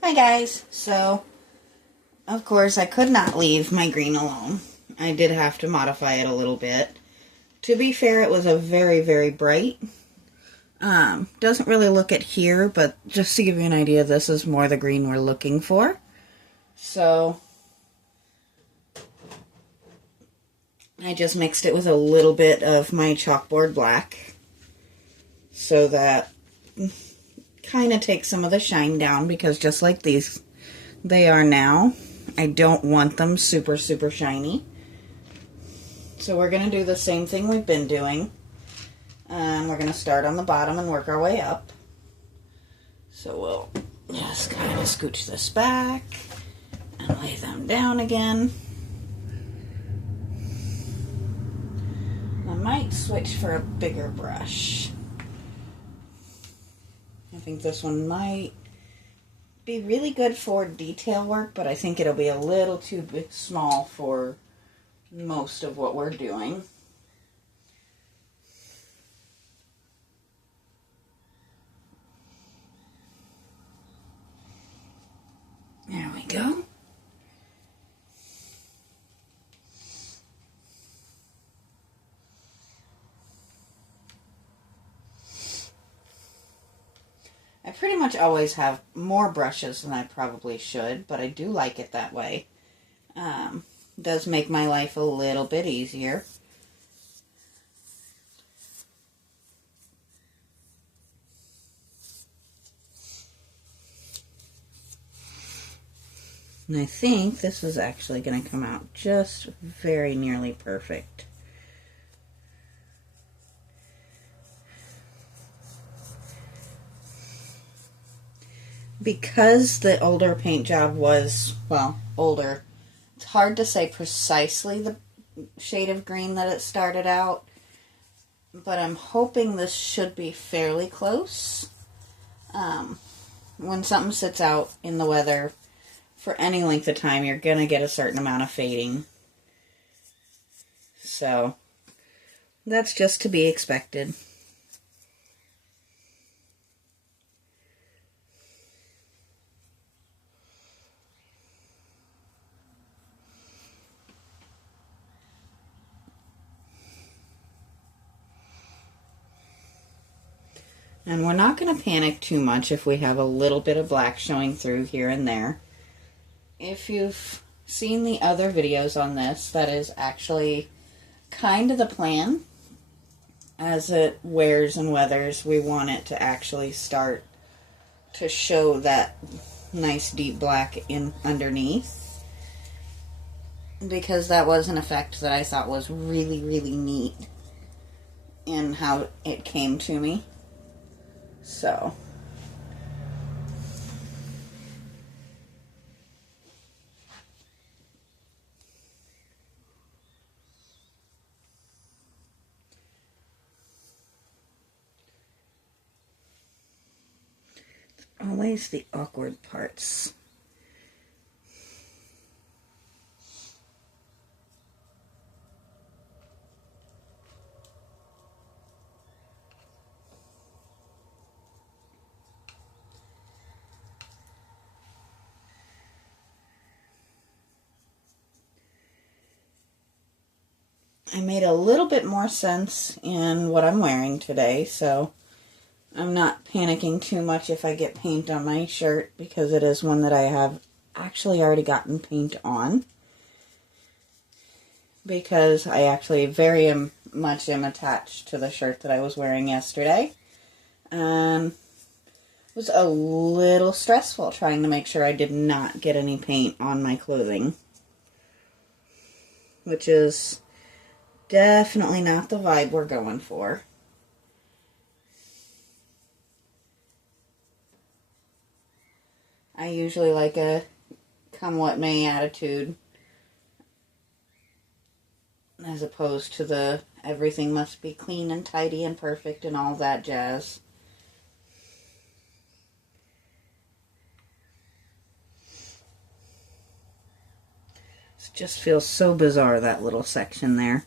Hi guys. So, of course, I could not leave my green alone. I did have to modify it a little bit. To be fair, it was a very, very bright. Doesn't really look it here, but just to give you an idea, this is more the green we're looking for. So, I just mixed it with a little bit of my chalkboard black so that kind of takes some of the shine down, because just like these they are now, I don't want them super, super shiny. So we're going to do the same thing we've been doing. We're going to start on the bottom and work our way up. So we'll just kind of scooch this back and lay them down again. I might switch for a bigger brush. I think this one might be really good for detail work, but I think it'll be a little too small for most of what we're doing. There we go. I pretty much always have more brushes than I probably should, but I do like it that way. Does make my life a little bit easier. And I think this is actually going to come out just very nearly perfect. Because the older paint job was, well, older, it's hard to say precisely the shade of green that it started out, but I'm hoping this should be fairly close. When something sits out in the weather for any length of time, you're going to get a certain amount of fading. So, that's just to be expected. And we're not going to panic too much if we have a little bit of black showing through here and there. If you've seen the other videos on this, that is actually kind of the plan. As it wears and weathers, we want it to actually start to show that nice deep black in underneath. Because that was an effect that I thought was really, really neat in how it came to me. So, always the awkward parts. I made a little bit more sense in what I'm wearing today, so I'm not panicking too much if I get paint on my shirt, because it is one that I have actually already gotten paint on. Because I actually very much am attached to the shirt that I was wearing yesterday. It was a little stressful trying to make sure I did not get any paint on my clothing. Which is definitely not the vibe we're going for. I usually like a come what may attitude, as opposed to the everything must be clean and tidy and perfect and all that jazz. It just feels so bizarre, that little section there.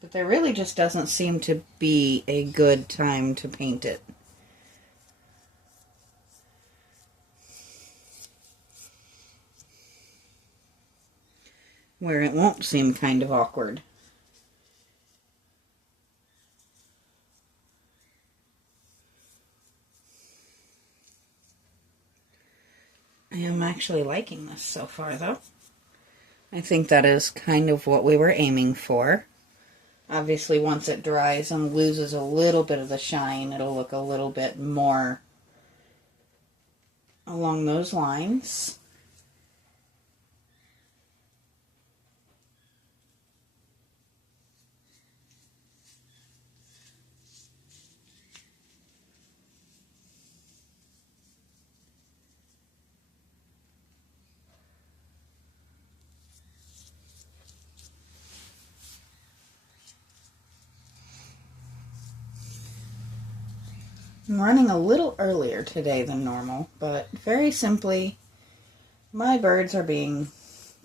But there really just doesn't seem to be a good time to paint it. where it won't seem kind of awkward. I am actually liking this so far, though. I think that is kind of what we were aiming for. Obviously, once it dries and loses a little bit of the shine, it'll look a little bit more along those lines. I'm running a little earlier today than normal, but very simply, my birds are being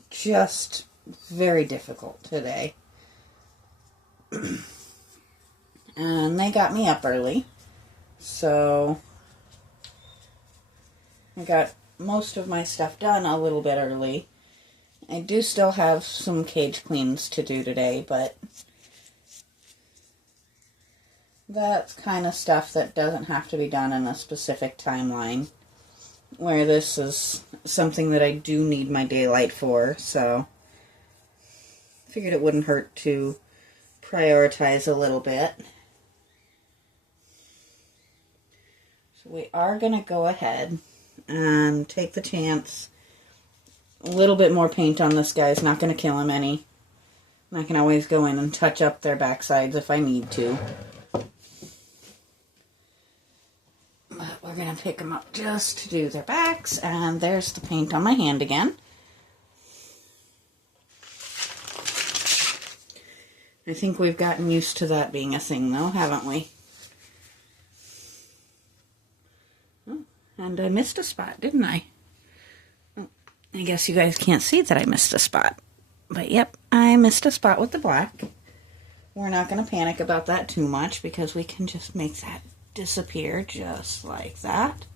just very difficult today. And they got me up early, so I got most of my stuff done a little bit early. I do still have some cage cleans to do today, but that's kind of stuff that doesn't have to be done in a specific timeline, where this is something that I do need my daylight for, so I figured it wouldn't hurt to prioritize a little bit. So we are going to go ahead and take the chance. A little bit more paint on this guy is not going to kill him any. I can always go in and touch up their backsides if I need to. But we're going to pick them up just to do their backs, and there's the paint on my hand again. I think we've gotten used to that being a thing, though, haven't we? Oh, and I missed a spot, didn't I? Oh, I guess you guys can't see that I missed a spot. But yep, I missed a spot with the black. We're not going to panic about that too much, because we can just make that disappear just like that.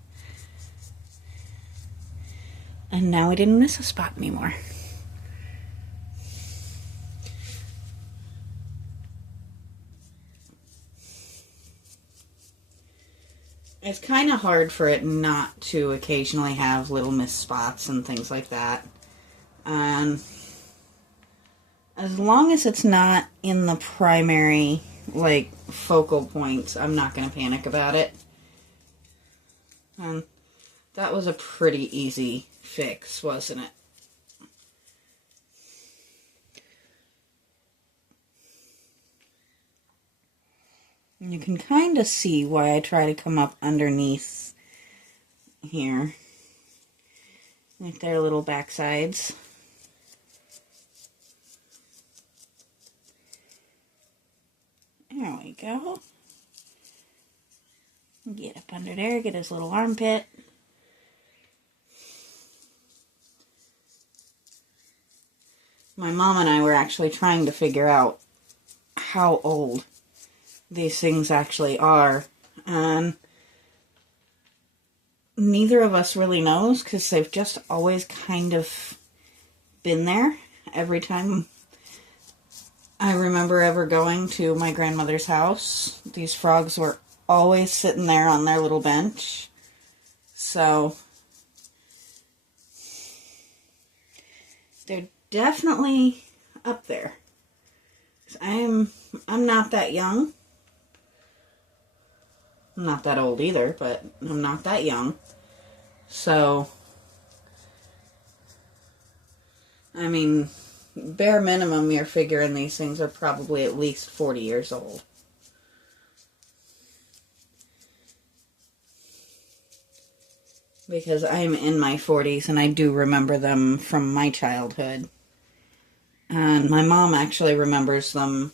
And now we didn't miss a spot anymore. It's kind of hard for it not to occasionally have little missed spots and things like that. And as long as it's not in the primary, like, focal points, I'm not going to panic about it. And that was a pretty easy fix, wasn't it? And you can kind of see why I try to come up underneath here, like their little backsides. There we go. Get up under there, get his little armpit. My mom and I were actually trying to figure out how old these things actually are, and neither of us really knows, because they've just always kind of been there. Every time I remember ever going to my grandmother's house, these frogs were always sitting there on their little bench. So they're definitely up there. I'm not that young. I'm not that old either, but I'm not that young. So, I mean, bare minimum, you're figuring these things are probably at least 40 years old. Because I'm in my 40s and I do remember them from my childhood. And my mom actually remembers them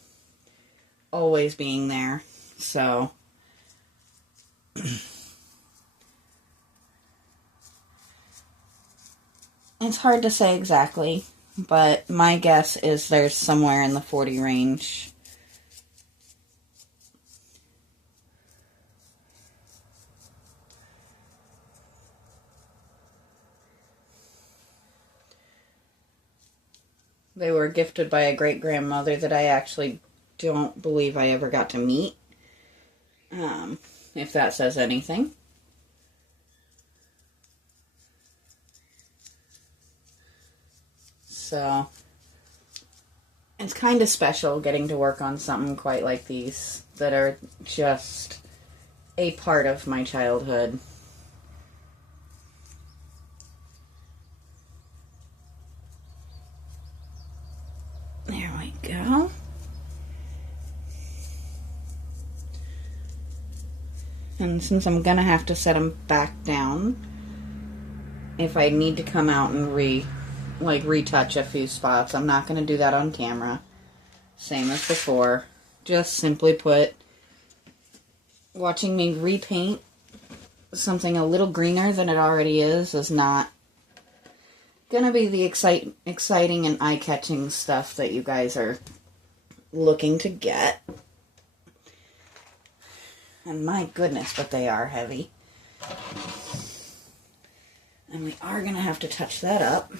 always being there. So it's hard to say exactly, but my guess is there's somewhere in the 40 range. They were gifted by a great-grandmother that I actually don't believe I ever got to meet. If that says anything. So, it's kind of special getting to work on something quite like these that are just a part of my childhood. There we go. And since I'm gonna have to set them back down, if I need to come out and retouch a few spots, I'm not gonna do that on camera. Same as before. Just simply put, watching me repaint something a little greener than it already is not gonna be the exciting and eye-catching stuff that you guys are looking to get. And my goodness, but they are heavy. And we are going to have to touch that up.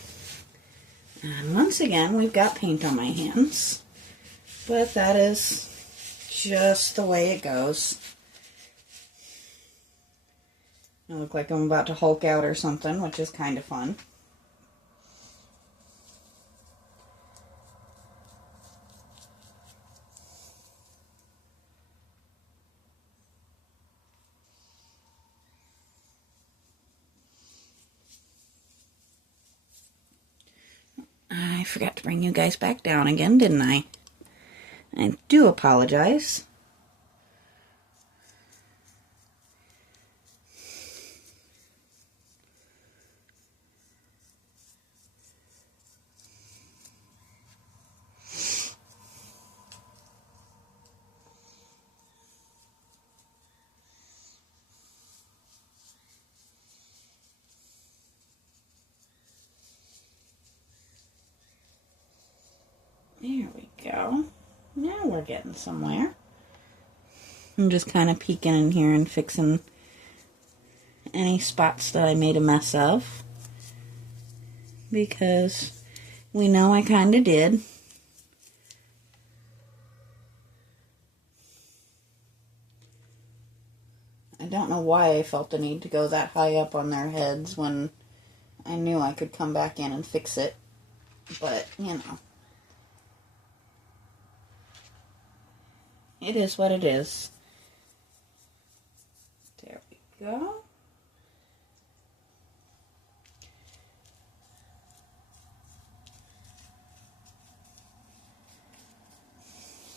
And once again, we've got paint on my hands. But that is just the way it goes. I look like I'm about to Hulk out or something, which is kind of fun. I forgot to bring you guys back down again, didn't I? I do apologize. There we go. Now we're getting somewhere. I'm just kind of peeking in here and fixing any spots that I made a mess of. Because we know I kind of did. I don't know why I felt the need to go that high up on their heads when I knew I could come back in and fix it. But, you know. It is what it is. There we go.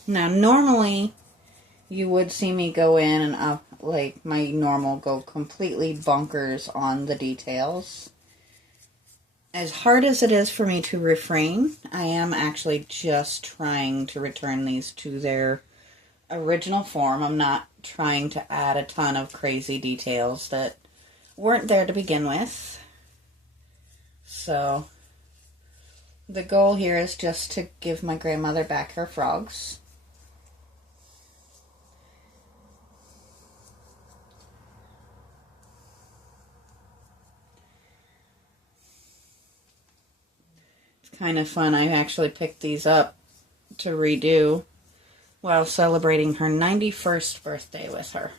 Now, normally, you would see me go in and up, like my normal, go completely bonkers on the details. As hard as it is for me to refrain, I am actually just trying to return these to their original form. I'm not trying to add a ton of crazy details that weren't there to begin with. So, the goal here is just to give my grandmother back her frogs. It's kind of fun. I actually picked these up to redo while celebrating her 91st birthday with her.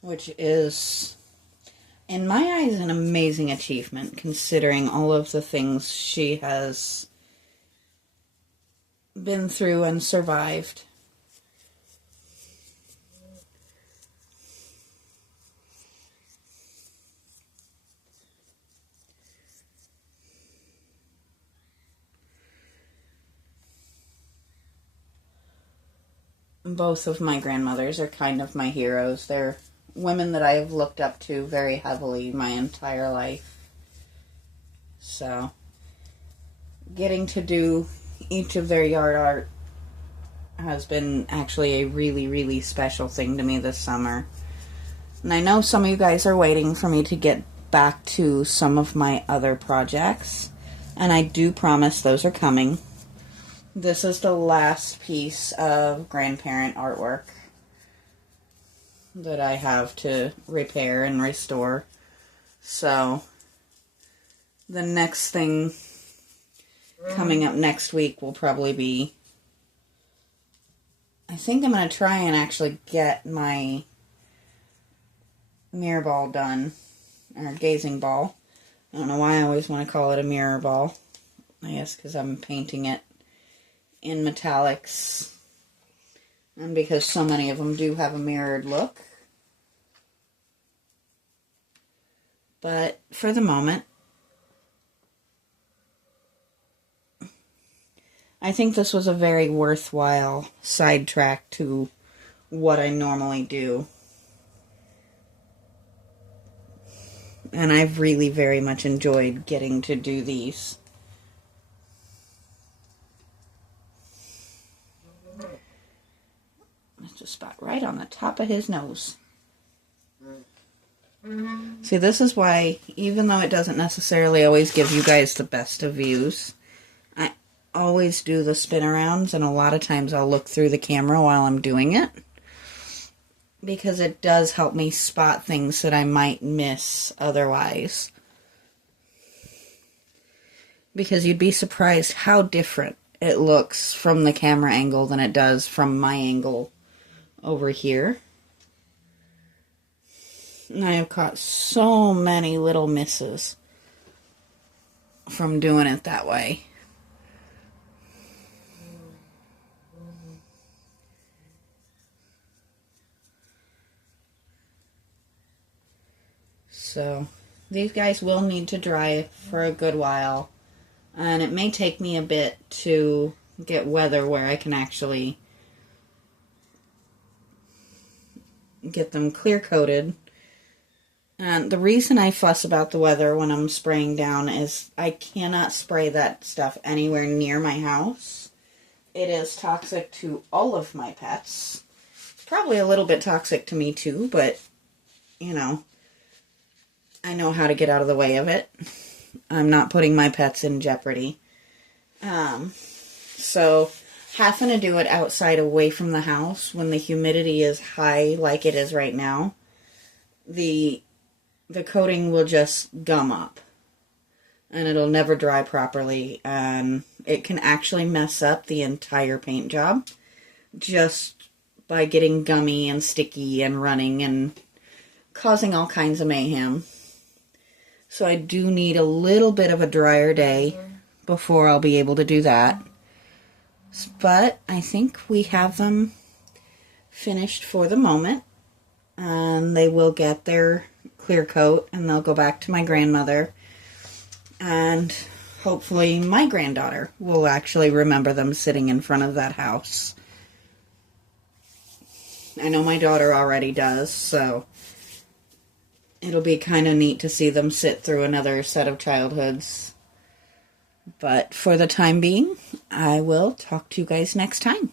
Which is, in my eyes, an amazing achievement, considering all of the things she has been through and survived. Both of my grandmothers are kind of my heroes. They're women that I have looked up to very heavily my entire life. So, getting to do each of their yard art has been actually a really, really special thing to me this summer. And I know some of you guys are waiting for me to get back to some of my other projects. And I do promise those are coming. This is the last piece of grandparent artwork that I have to repair and restore. So, the next thing coming up next week will probably be, I think I'm going to try and actually get my mirror ball done, or gazing ball. I don't know why I always want to call it a mirror ball. I guess because I'm painting it in metallics, and because so many of them do have a mirrored look. But for the moment, I think this was a very worthwhile sidetrack to what I normally do. And I've really very much enjoyed getting to do these. That's a spot right on the top of his nose. See, this is why, even though it doesn't necessarily always give you guys the best of views, I always do the spin arounds, and a lot of times I'll look through the camera while I'm doing it, because it does help me spot things that I might miss otherwise. Because you'd be surprised how different it looks from the camera angle than it does from my angle over here. And I have caught so many little misses from doing it that way. So, these guys will need to dry for a good while. And it may take me a bit to get weather where I can actually get them clear coated. And the reason I fuss about the weather when I'm spraying down is I cannot spray that stuff anywhere near my house. It is toxic to all of my pets. Probably a little bit toxic to me too, but, you know, I know how to get out of the way of it. I'm not putting my pets in jeopardy. So having to do it outside away from the house when the humidity is high like it is right now, the coating will just gum up. And it'll never dry properly. And it can actually mess up the entire paint job just by getting gummy and sticky and running and causing all kinds of mayhem. So I do need a little bit of a drier day before I'll be able to do that. But I think we have them finished for the moment. And they will get their clear coat and they'll go back to my grandmother. And hopefully my granddaughter will actually remember them sitting in front of that house. I know my daughter already does, so it'll be kind of neat to see them sit through another set of childhoods. But for the time being, I will talk to you guys next time.